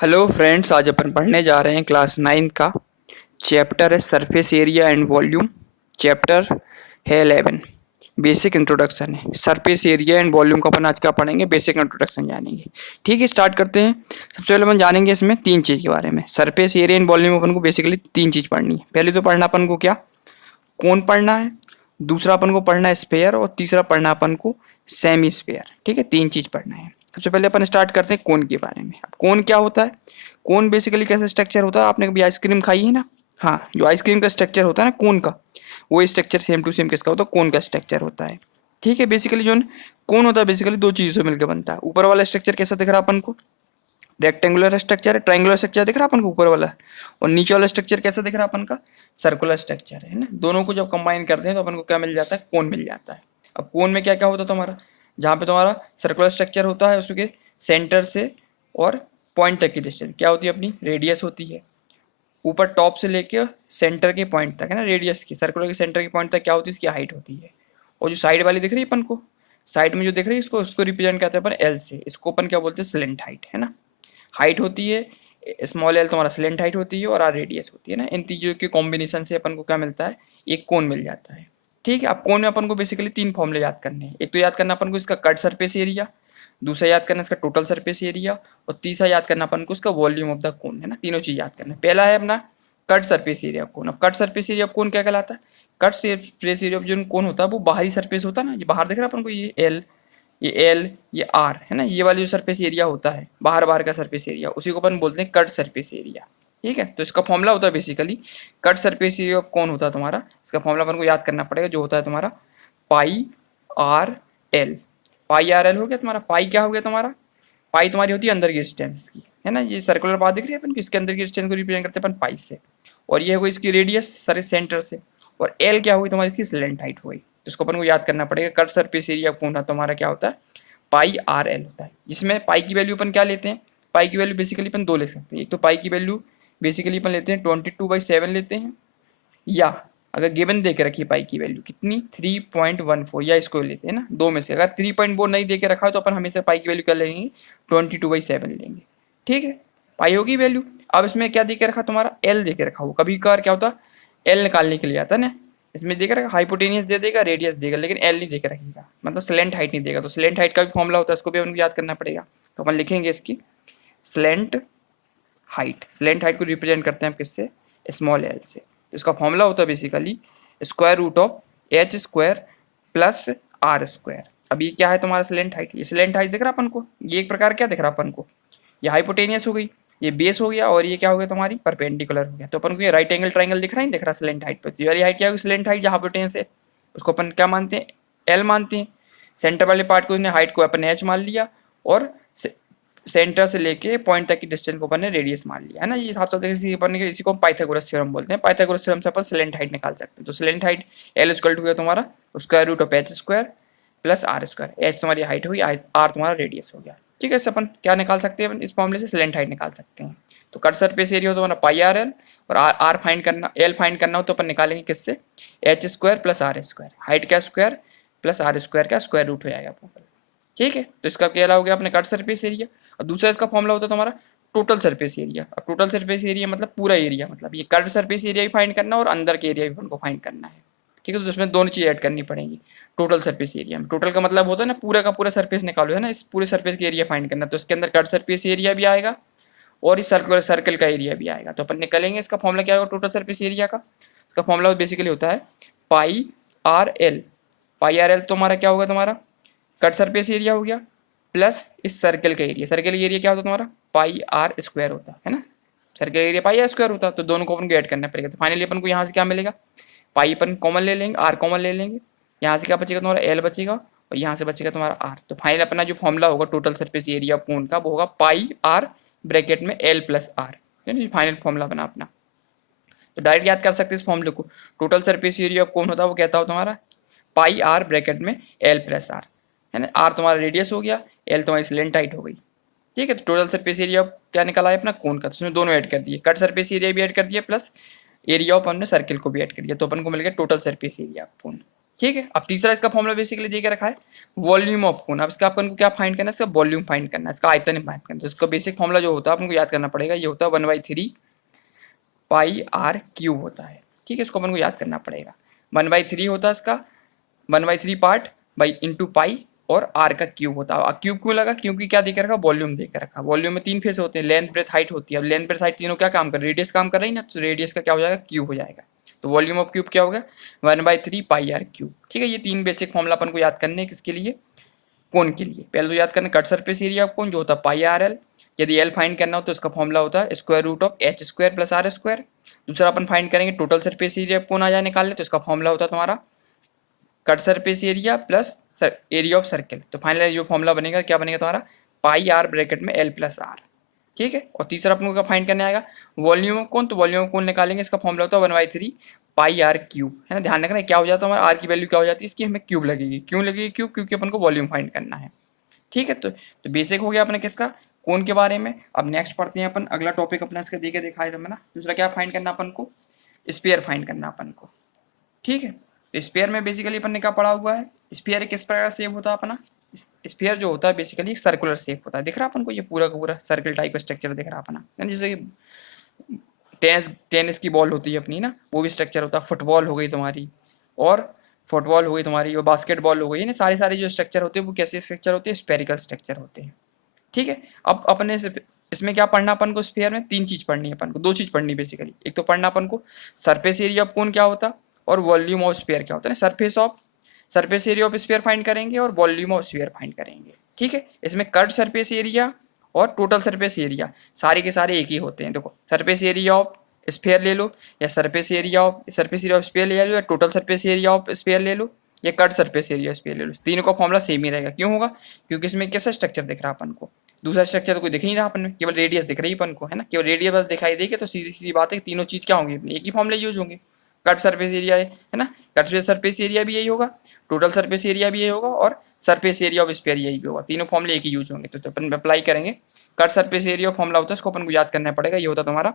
Hello friends, आज अपन पढ़ने जा रहे हैं क्लास 9 का। चैप्टर है surface area and volume. Chapter है 11। बेसिक इंट्रोडक्शन है। सरफेस एरिया एंड वॉल्यूम का अपन आज क्या पढ़ेंगे, बेसिक इंट्रोडक्शन जानेंगे। ठीक है, स्टार्ट करते हैं। सबसे पहले अपन जानेंगे इसमें तीन चीज़ के बारे में। सरफेस एरिया एंड वॉल्यूम अपन को बेसिकली तीन चीज़ पढ़नी है। पहले तो पढ़ना अपन को क्या, कौन पढ़ना है, दूसरा अपन को पढ़ना है स्फेयर, और तीसरा पढ़ना अपन को सेमी स्फेयर। ठीक है, तीन चीज पढ़ना है। सबसे पहले अपन स्टार्ट करते हैं कोन के बारे में। अब कोन क्या होता है, कोन बेसिकली कैसा स्ट्रक्चर होता है। आपने कभी आइसक्रीम खाई है ना, हाँ, जो आइसक्रीम का स्ट्रक्चर होता है ना कोन का, वो स्ट्रक्चर सेम टू सेम किसका होता है, कोन का स्ट्रक्चर होता है। ठीक है, बेसिकली जो कोन होता है बेसिकली दो चीजों से मिलकर बनता है। ऊपर वाला स्ट्रक्चर कैसा दिख रहा है अपन को, रेक्टेंगुलर स्ट्रक्चर है, ट्रायंगुलर स्ट्रक्चर दिख रहा है अपन को ऊपर वाला, और नीचे वाला स्ट्रक्चर कैसा दिख रहा है अपन का, सर्कुलर स्ट्रक्चर है ना। दोनों को जब कंबाइन करते हैं तो अपन को क्या मिल जाता है, कोन मिल जाता है। अब कोन में क्या क्या होता है तुम्हारा, जहाँ पे तुम्हारा सर्कुलर स्ट्रक्चर होता है उसके सेंटर से और पॉइंट तक की डिस्टेंस क्या होती है, अपनी रेडियस होती है। ऊपर टॉप से लेके सेंटर के पॉइंट तक है ना, रेडियस की, सर्कुलर के सेंटर के पॉइंट तक क्या होती है, इसकी हाइट होती है। और जो साइड वाली दिख रही है अपन को, साइड में जो दिख रही है इसको, उसको रिप्रेजेंट करते हैं अपन एल से। इसको अपन क्या बोलते हैं, स्लेंट हाइट है ना। हाइट होती है, स्मॉल एल तुम्हारा स्लेंट हाइट होती है, और आर रेडियस होती है ना। इन चीजों के कॉम्बिनेशन से अपन को क्या मिलता है, एक कोन मिल जाता है। ठीक है, अब कोन में अपन को बेसिकली तीन फॉर्मूले याद करने हैं। एक तो याद करना अपन को इसका कट सरफेस एरिया, दूसरा याद करना इसका टोटल सरफेस एरिया, और तीसरा याद करना अपन को इसका वॉल्यूम ऑफ द कोन है ना। तीनों चीज याद करना है। पहला है अपना cut surface area of cone. अब cut surface area of cone क्या कहलाता है, कट सरफेस एरिया ऑफ जो कोन होता है वो बाहरी सरफेस होता है ना, ये बाहर दिख रहा है अपन को, ये एल, ये एल, ये आर है ना, ये वाली जो सरफेस एरिया होता है बाहर बाहर का सरफेस एरिया, उसी को अपन बोलते हैं कट सरफेस एरिया। ठीक है, तो इसका फॉर्मूला होता है बेसिकली, कट सरफेस एरिया कौन होता है तुम्हारा, इसका फॉर्मूला अपन को याद करना पड़ेगा, जो होता है तुम्हारा पाई आर एल। पाई आर एल हो गया तुम्हारा। पाई क्या हो गया तुम्हारा, पाई तुम्हारी होती है अंदर की डिस्टेंस की है ना, ये सर्कुलर पाथ दिख रही है अपन को, इसके अंदर की डिस्टेंस को रिप्रेजेंट करते हैं अपन पाई से। और ये हो गई इसकी रेडियस सर सेंटर से। और एल क्या होगी तुम्हारी, इसकी स्लेंट हाइट हो गई। तो इसको अपन को याद करना पड़ेगा, कट सरफेस एरिया कौन था तुम्हारा, क्या होता है, पाई आर एल होता है। जिसमें पाई की वैल्यू अपन क्या लेते हैं, पाई की वैल्यू बेसिकली अपन दो ले सकते हैं। एक तो पाई की वैल्यू बेसिकली अपन लेते हैं 22/7 लेते हैं, या अगर गिवन दे के रखी पाई की वैल्यू कितनी 3.14, या इसको लेते हैं ना, दो में से। अगर 3.4 नहीं दे के रखा है तो अपन हमेशा पाई की वैल्यू क्या लेंगे, 22/7 लेंगे। ठीक है, पाई होगी वैल्यू। अब इसमें क्या दे के रखा तुम्हारा, एल दे के रखा हो। कभी कभार क्या होता, एल निकालने के लिए आता है ना, इसमें देकर रखा हाइपोटेनियस दे देगा, रेडियस देगा, लेकिन एल नहीं देकर रखेगा, मतलब स्लेंट हाइट नहीं देगा। तो स्लेंट हाइट का भी फॉर्मूला होता है, इसको भी अपन याद करना पड़ेगा। तो अपन लिखेंगे इसकी स्लेंट हाइट। स्लेंट हाइट को रिप्रेजेंट करते हैं हम किससे, स्मॉल एल से। इसका फॉर्मूला होता है basically square root of H square plus are square. अब ये क्या है तुम्हारा स्लेंट हाइट, ये स्लेंट हाइट दिख रहा अपन को, ये एक प्रकार क्या दिख रहा अपन को, ये हाइपोटेनियस हो गई, ये बेस हो गया, और ये क्या हो गया तुम्हारी परपेंडिकुलर हो गया। तो अपन को ये राइट एंगल ट्राइंगल दिख रहा है, दिख रहा स्लेंट हाइट पर। ये वाली हाइट क्या होगी, स्लेंट हाइट जहाँ हाइपोटेनियस है उसको अपन क्या मानते हैं, एल मानते हैं। सेंटर वाले पार्ट को हाइट को अपन एच मान लिया, और सेंटर से लेके पॉइंट तक की डिस्टेंस को अपन ने रेडियस मान लिया है ना। ये हिसाब से अपन ने, इसी को पाइथागोरस थ्योरम बोलते हैं। पाइथागोरस थ्योरम से अपन स्लेंट हाइट निकाल सकते हैं। तो slant height L equal to तुम्हारा square root of H square plus are square. H तुम्हारी हाइट हुई, आर तुम्हारा रेडियस हो गया। ठीक है, इससे अपन क्या निकाल सकते हैं, इस फॉर्मूले से स्लेंट हाइट निकाल सकते हैं। तो कट सरफेस एरिया हो तो हमारा पाई आर एल, और आर फाइंड करना, एल फाइंड करना हो तो अपन निकालेंगे किससे, h square plus are square. Height का स्क्वायर प्लस आर स्क्वायर का स्क्वायर रूट हो जाएगा। ठीक है, तो इसका क्या हो गया अपने कट सरफेस एरिया। और दूसरा इसका फॉर्मूला होता है तुम्हारा टोटल सरफेस एरिया। अब टोटल सरफेस एरिया मतलब पूरा एरिया, मतलब ये कर्व सरफेस एरिया भी फाइंड करना और अंदर के एरिया भी हमको फाइंड करना है। ठीक है, तो इसमें दोनों चीज ऐड करनी पड़ेगी टोटल सरफेस एरिया में। टोटल का मतलब होता है ना पूरा का पूरा सरफेस निकालो है ना, इस पूरे सरफेस का एरिया फाइंड करना। तो इसके अंदर कट सरफेस एरिया भी आएगा और इस सर्कुलर सर्कल का एरिया भी आएगा। तो अपन निकालेंगे इसका फॉर्मूला क्या होगा टोटल सरफेस एरिया का। इसका फॉर्मूला बेसिकली होता है पाई आर एल। पाई आर एल तो हमारा क्या होगा तुम्हारा, कट सरफेस एरिया हो गया, प्लस इस सर्कल का एरिया। सर्कल का एरिया क्या होता है तुम्हारा, पाई आर स्क्वायर होता है ना। Circle area pi r square होता है, तो दोनों को अपन को ऐड करना पड़ेगा। तो फाइनली अपन को यहाँ से क्या मिलेगा, पाई अपन कॉमन ले लेंगे, आर कॉमन ले लेंगे, यहाँ से क्या बचेगा तुम्हारा एल बचेगा, और यहाँ से बचेगा तुम्हारा आर। तो फाइनल अपना जो फॉर्मूला होगा टोटल सरफेस एरिया कोन का, वो होगा पाई आर ब्रैकेट में l plus r. Final formula बना अपना। तो डायरेक्ट याद कर सकते हैं इस फॉर्मूले को। टोटल सरफेस एरिया कौन होता है, वो कहता हो तुम्हारा पाई आर ब्रैकेट में एल प्लस आर है ना। आर तुम्हारा रेडियस हो गया, एल तुम्हारी स्लेंट हाइट हो गई। ठीक है, तो टोटल सरफेस एरिया क्या निकाला है अपना कोन का, तो उसमें दोनों ऐड कर दिए, कट सरफेस एरिया भी ऐड कर दिया प्लस एरिया ऑफ हमने सर्किल को भी ऐड कर दिया। तो अपन को मिल गया टोटल सरफेस एरिया कोन। ठीक है। अब तीसरा इसका फॉर्मूला बेसिकली दे के रखा है वॉल्यूम ऑफ कोन। अब इसका अपन को क्या फाइंड करना है, इसका वॉल्यूम फाइंड करना है, इसका आयतन फाइंड करना है। तो इसका बेसिक फॉर्मूला जो होता है अपन को याद करना पड़ेगा, ये होता है 1/3 पाई आर क्यूब होता है। ठीक है, इसको अपन को याद करना पड़ेगा। 1/3 होता है इसका, 1/3 पार्ट बाई इंटू पाई और आर का क्यूब होता है। क्यूब क्यों लगा, क्योंकि क्या देकर रखा, वॉल्यूम देकर रखा। वॉल्यूम में 3 फेस होते हैं, लेंथ ब्रेथ हाइट होती है। अब लेंथ ब्रेथ हाइट तीनों क्या काम कर रही है, रेडियस काम कर रही है ना, तो रेडियस का क्या हो जाएगा, क्यूब हो जाएगा। तो वॉल्यूम ऑफ क्यूब क्या होगा, 1/3 पाई आर क्यूब। ठीक है, ये 3 बेसिक फॉर्मूला अपन को याद करने हैं, किसके लिए, कोन के लिए। पहले तो याद करना cut surface area of cone जो होता है पाई आर एल। यदि एल फाइंड करना हो तो इसका फॉर्मूला होता है square root of H square plus are square. दूसरा अपन फाइंड करेंगे total surface area of cone आ जाए निकालने, तो इसका फॉर्मूला होता है तुम्हारा cut surface area plus area of circle. तो फाइनल जो फॉर्मूला बनेगा क्या बनेगा तुम्हारा, पाई आर ब्रैकेट में एल प्लस आर। ठीक है, और तीसरा अपन को फाइंड करने आएगा वॉल्यूम ऑफ कोन। तो वॉल्यूम ऑफ कोन निकालेंगे, इसका फॉर्मूला होता है 1/3 पाई आर क्यूब, है ना। ध्यान रखना क्या हो जाता है हमारा, आर की वैल्यू क्या हो जाती है इसकी, हमें क्यूब लगेगी। क्यों लगेगी क्यूब, क्योंकि अपन को वॉल्यूम फाइंड करना है। ठीक है, तो बेसिक हो गया अपने किसका, कोन के बारे में। अब नेक्स्ट पढ़ते हैं अपन अगला टॉपिक अपना, इसका देके दिखाया था मैंने। दूसरा क्या फाइंड करना अपन को, स्पेयर फाइंड करना अपन को। ठीक है, तो स्पेयर में बेसिकली अपन ने क्या पढ़ा हुआ है, स्पेयर किस प्रकार शेप होता है अपना। स्पेयर जो होता है बेसिकली सर्कुलर शेप होता है। दिख रहा है अपन को ये पूरा का पूरा सर्कल टाइप का स्ट्रक्चर दिख रहा है अपना, जैसे टेनिस टेनिस की बॉल होती है अपनी ना, वो भी स्ट्रक्चर होता है। फुटबॉल हो गई तुम्हारी, और फुटबॉल हो गई तुम्हारी, और बास्केटबॉल हो गई ना, सारे सारे जो स्ट्रक्चर होते हैं वो कैसे स्ट्रक्चर होते हैं, स्पेरिकल स्ट्रक्चर होते हैं। ठीक है, अब अपने इसमें क्या पढ़ना अपन को, स्फीयर में 3 चीज पढ़नी है अपन को, 2 चीज पढ़नी बेसिकली। एक तो पढ़ना अपन को सरफेस एरिया ऑफ कोन क्या होता, और वॉल्यूम ऑफ स्फीयर क्या होता है ना। Surface area of sphere find करेंगे और वॉल्यूम ऑफ स्फीयर फाइंड करेंगे। ठीक है, इसमें कट सरफेस एरिया और टोटल सरफेस एरिया सारे के सारे एक ही होते हैं। देखो सरफेस एरिया ऑफ स्फीयर ले लो, या सरफेस एरिया ऑफ स्फीयर ले लो, या total surface area of sphere ले लो, या कट सरफेस एरिया स्फीयर ले लो, तीनों का फॉर्मूला सेम ही रहेगा। क्यों होगा, क्योंकि इसमें कैसा स्ट्रक्चर दिख रहा है अपन को, दूसरा स्ट्रक्चर तो कोई दिख नहीं रहा अपन में, केवल रेडियस दिख रही है अपन को, है ना। केवल रेडियस बस दिखाई देगी, तो सीधी सीधी बात है तीनों चीज क्या होंगी, एक ही फॉर्मूले यूज होंगे। कट सरफेस एरिया है ना, कट सरफेस एरिया भी यही होगा, टोटल सरफेस एरिया भी यही होगा, और सरफेस एरिया ऑफ स्फीयर यही भी होगा। तीनों फॉर्मूले एक ही यूज होंगे। तो अपन अप्लाई करेंगे, कट सरफेस एरिया फॉर्मूला होता है, इसको अपन को याद करना पड़ेगा। ये होता है तुम्हारा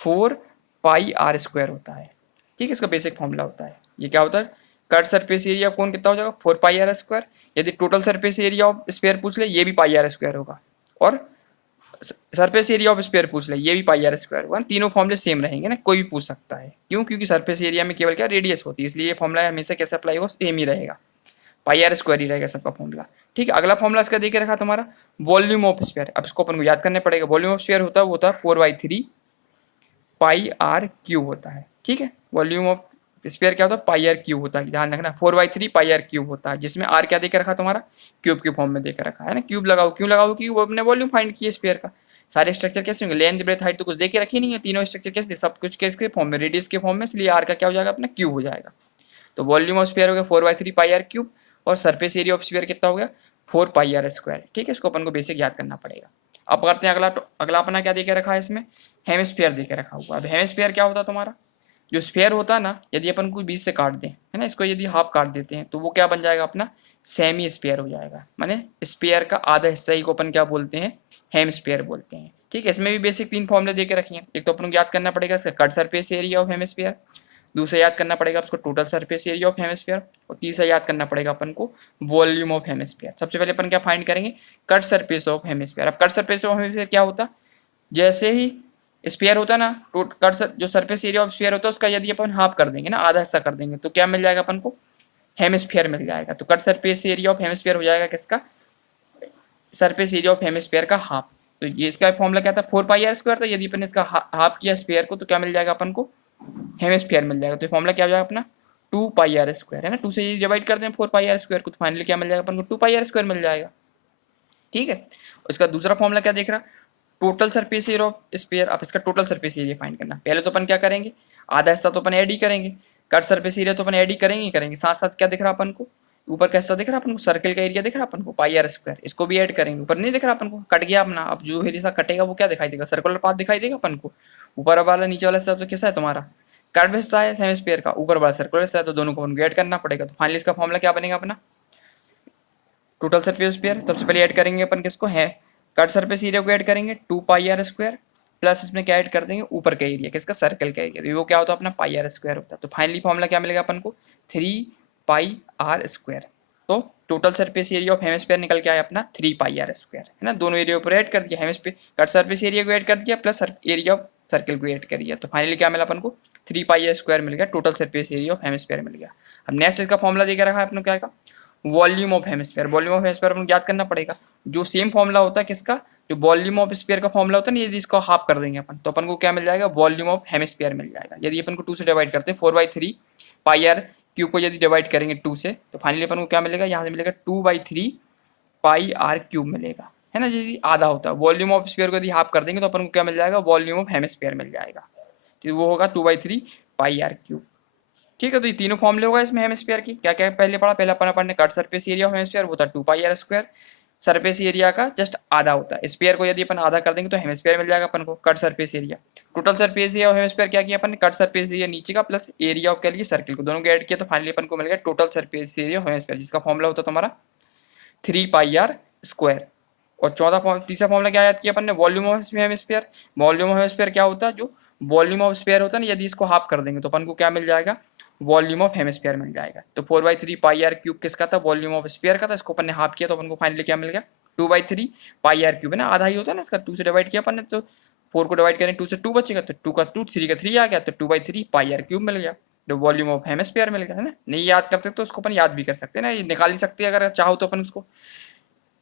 4 पाई आर स्क्वायर होता है। ठीक है, इसका बेसिक फॉर्मूला होता है। ये क्या होता है, कट सरफेस एरिया कौन कितना हो जाएगा, 4 पाई आर स्क्वायर। यदि total surface area of square पूछ ले, ये भी पाई आर स्क्वायर होगा, और सरफेस एरिया ऑफ स्क्वायर पूछ ले, ये भी पाई आर स्क्वायर होगा। तीनों फॉर्मूले सेम रहेंगे ना, कोई भी पूछ सकता है। क्यों, क्योंकि सरफेस एरिया में केवल क्या रेडियस होती है, इसलिए ये फॉर्मूला हमेशा कैसे अप्लाई होगा, सेम ही रहेगा, पाई आर स्क्वायर ही रहेगा सबका फॉर्मूला। ठीक है, अगला फॉर्मूला इसका देके रखा तुम्हारा वॉल्यूम ऑफ स्फीयर। अब इसको अपन को याद करने पड़ेगा। वॉल्यूम ऑफ स्फीयर होता है, वो होता है 4/3 पाई आर क्यूब होता है। ठीक है, वॉल्यूम ऑफ स्फीयर क्या होता है, पाई आर क्यूब होता है। ध्यान रखना 4/3 पाई आर क्यूब होता है, जिसमें आर क्या देकर रखा तुम्हारा, क्यूब के फॉर्म में देकर रखा है ना। क्यूब लगाओ, क्यों लगाओ, क्योंकि वो अपने वॉल्यूम फाइंड किए स्फीयर का। सारे स्ट्रक्चर कैसे होंगे, लेंथ ब्रेथ हाइट तो कुछ देके रखी नहीं है, तीनों स्ट्रक्चर कैसे, सब कुछ किसके फॉर्म में, रेडियस के फॉर्म में, इसलिए आर का क्या हो जाएगा अपना, क्यूब हो जाएगा। तो वॉल्यूम ऑफ स्फीयर हो गया 4/3 पाई आर क्यूब, और सरफेस एरिया ऑफ स्फीयर कितना हो गया, 4 पाई आर स्क्वायर। ठीक है, इसको अपन को बेसिक याद करना पड़ेगा। अब करते हैं अगला। अगला अपना क्या देके रखा है इसमें, हेमिस्फीयर देके रखा हुआ। अब हेमिस्फीयर क्या होता है तुम्हारा, जो स्फीयर होता है ना, यदि अपन को बीच से काट दें, है ना, इसको यदि हाफ काट देते हैं, तो वो क्या बन जाएगा अपना, सेमी स्फीयर हो जाएगा। माने स्फीयर का आधा हिस्सा ही को अपन क्या बोलते हैं, हेमिस्फीयर बोलते हैं। ठीक है, इसमें भी बेसिक 3 फॉर्मूले देके रखे हैं। एक तो अपन को याद करना पड़ेगा इसका cut surface area of hemisphere, दूसरा याद करना पड़ेगा उसको total surface area of hemisphere, और तीसरा याद करना पड़ेगा अपन को वॉल्यूम ऑफ हेमिस्फीयर। सबसे पहले अपन क्या फाइंड करेंगे, कट सरफेस ऑफ हेमिस्फीयर। अब कट सरफेस ऑफ हेमिस्फीयर क्या होता, जैसे ही स्फीयर होता है ना, तो कट जो सरफेस एरिया ऑफ स्फीयर होता है उसका यदि अपन हाफ कर देंगे ना, आधा हिस्सा कर देंगे, तो क्या मिल जाएगा अपन को, हेमिस्फीयर मिल जाएगा। तो cut surface area of hemisphere हो जाएगा किसका, सरफेस एरिया ऑफ हेमिस्फीयर का हाफ। तो ये इसका फॉर्मूला क्या था, 4 पाई आर स्क्वायर था। यदि अपन इसका हाफ किया स्फीयर को, तो क्या मिल जाएगा अपन को, हेमिस्फीयर मिल जाएगा। तो फॉर्मूला क्या हो जाएगा अपना, 2 पाई आर स्क्वायर, है ना। 2 से डिवाइड करते हैं 4 पाई आर स्क्वायर को, तो फाइनली क्या मिल जाएगा अपन को, 2 पाई आर स्क्वायर मिल जाएगा। ठीक है, इसका दूसरा फॉर्मूला क्या देख रहा, total surface area of sphere. अब इसका टोटल सरफेस एरिया फाइंड करना। पहले तो अपन क्या करेंगे, आधा हिस्सा तो अपन ऐड ही करेंगे, कट सरफेस एरिया तो अपन ऐड ही करेंगे ही करेंगे। साथ साथ क्या दिख रहा अपन को, ऊपर का हिस्सा दिख रहा अपन को, सर्कल का एरिया दिख रहा अपन को, पाई आर स्क्वायर, इसको भी ऐड करेंगे। ऊपर नहीं दिख रहा अपन को, कट गया अपना। अब जो हिस्सा कटेगा वो क्या दिखाई देगा, सर्कुलर पाथ दिखाई देगा अपन को। ऊपर वाला नीचे वाला हिस्सा तो कैसा है तुम्हारा, कर्व हिस्सा है हेमिस्फीयर का, ऊपर वाला सर्कुलर हिस्सा है, तो दोनों को अपन ऐड करना पड़ेगा। तो फाइनली इसका फॉर्मूला क्या बनेगा अपना, टोटल सरफेस एरिया। सबसे पहले ऐड करेंगे अपन किसको, है कट सरफेस एरिया को ऐड करेंगे 2 पाई आर स्क्वायर, प्लस इसमें क्या ऐड कर देंगे, ऊपर का एरिया किसका, सर्कल का एरिया, तो वो क्या होता है अपना पाई आर स्क्वायर होता है। तो फाइनली फॉर्मूला क्या मिलेगा अपन को, 3 पाई आर स्क्वायर। तो total surface area of hemisphere निकल के आया अपना 3 पाई आर स्क्वायर, है ना। दोनों एरिया पर ऐड कर दिया, हेमिस्फीयर कट सरफेस एरिया को ऐड कर दिया प्लस एरिया ऑफ सर्कल को ऐड कर दिया, तो फाइनली क्या मिला अपन को 3 पाई आर स्क्वायर मिल गया, total surface area of hemisphere मिल गया। अब नेक्स्ट इसका फॉर्मूला दे के रखा है अपने क्या का, volume of hemisphere. Volume of hemisphere अपन याद करना पड़ेगा, जो सेम फॉर्मूला होता है किसका, जो वॉल्यूम ऑफ स्फीयर का फॉर्मूला होता है ना, यदि इसको हाफ कर देंगे अपन तो अपन को क्या मिल जाएगा, वॉल्यूम ऑफ हेमिस्फीयर मिल जाएगा। यदि अपन को 2 से डिवाइड करते हैं 4/3 पाई आर क्यूब को यदि डिवाइड करेंगे 2 से, तो फाइनली अपन को क्या मिलेगा, यहाँ से मिलेगा 2/3 पाई आर क्यूब मिलेगा, है ना। यदि आधा होता है वॉल्यूम ऑफ स्फीयर को यदि हाफ कर देंगे तो अपन को क्या मिल जाएगा, वॉल्यूम ऑफ हेमिस्फीयर मिल जाएगा, तो वो होगा 2/3 पाई आर क्यूब। ठीक है, तो ये तीनों फॉर्मूले होगा इसमें हेमिस्फीयर की। क्या क्या पहले पढ़ा, पहले अपन ने cut surface area of hemisphere वो था 2 पाई आर स्क्वायर, सरफेस एरिया का जस्ट आधा होता है, स्फीयर को यदि अपन आधा कर देंगे तो हेमिस्फीयर मिल जाएगा अपन को, cut surface area. Total surface area of hemisphere क्या किया अपन ने, कट सरफेस एरिया नीचे का प्लस एरिया ऑफ कह लीजिए सर्कल को, दोनों को ऐड किया तो फाइनली अपन को मिल गया total surface area of hemisphere, जिसका फॉर्मूला होता है तुम्हारा 3 पाई आर स्क्वायर। और तीसरा फॉर्मूला क्या याद किया अपन ने, volume of hemisphere. Volume of hemisphere क्या होता है, जो वॉल्यूम ऑफ स्फीयर होता है ना, यदि इसको हाफ कर देंगे तो अपन को क्या मिल जाएगा, वॉल्यूम ऑफ हेमिस्फीयर मिल जाएगा। तो 4/3 पाई आर क्यूब किसका था, वॉल्यूम ऑफ स्फीयर का था, इसको अपन ने हाफ किया तो अपन को फाइनली क्या मिल गया 2/3 पाई आर क्यूब, है ना, आधा ही होता है ना इसका, 2 से डिवाइड किया अपन ने तो 4 को डिवाइड करें 2 से 2 बचेगा, तो 2 का 2 3 का 3 आ गया, तो 2/3 पाई आर क्यूब मिल गया, जो वॉल्यूम ऑफ हेमिस्फीयर मिल गया, है ना। नहीं याद करते तो उसको अपन याद भी कर सकते हैं ना, ये निकाल ही सकते हैं अगर चाहो तो अपन उसको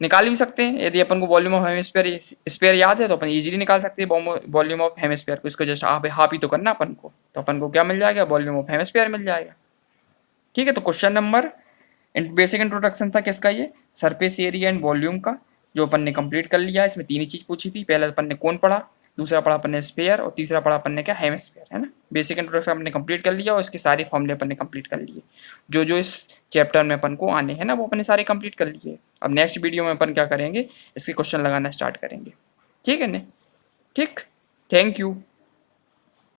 निकाल भी सकते हैं। यदि अपन को वॉल्यूम ऑफ हेमिस्फीयर स्फीयर याद है तो अपन इजीली निकाल सकते हैं वॉल्यूम ऑफ हेमिस्फीयर को, इसको जस्ट हाफ ही तो करना अपन को, तो अपन को क्या मिल जाएगा, वॉल्यूम ऑफ हेमिस्फीयर मिल जाएगा। ठीक है, तो क्वेश्चन नंबर बेसिक इंट्रोडक्शन था किसका, ये सरफेस एरिया एंड वॉल्यूम का, जो अपन ने कंप्लीट कर लिया। इसमें तीन ही चीज पूछी थी, पहला अपन ने कौन पढ़ा, दूसरा पढ़ा अपन ने स्फीयर, और तीसरा पढ़ा अपन ने क्या, हेमिस्फीयर, है ना। बेसिक इंट्रोडक्शन अपन ने कंप्लीट कर लिया और इसके सारे फॉर्मूले अपन ने कंप्लीट कर लिए, जो जो इस चैप्टर में अपन को आने हैं ना, वो अपन ने सारे कंप्लीट कर लिए। अब नेक्स्ट वीडियो में अपन क्या करेंगे, इसके क्वेश्चन लगाना स्टार्ट करेंगे। ठीक है ना, ठीक, थैंक यू।